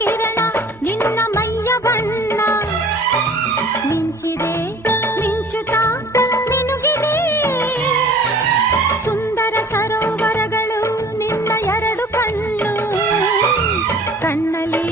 ಕಿರಣ ನಿನ್ನ ಮೈಯ ಬಣ್ಣ ಮಿಂಚಿದೆ ಮಿಂಚುತ್ತಾ ಮಿನುಗಿದೆ ಸುಂದರ ಸರೋವರಗಳು ನಿನ್ನ ಎರಡು ಕಣ್ಣು ಕಣ್ಣಲ್ಲಿ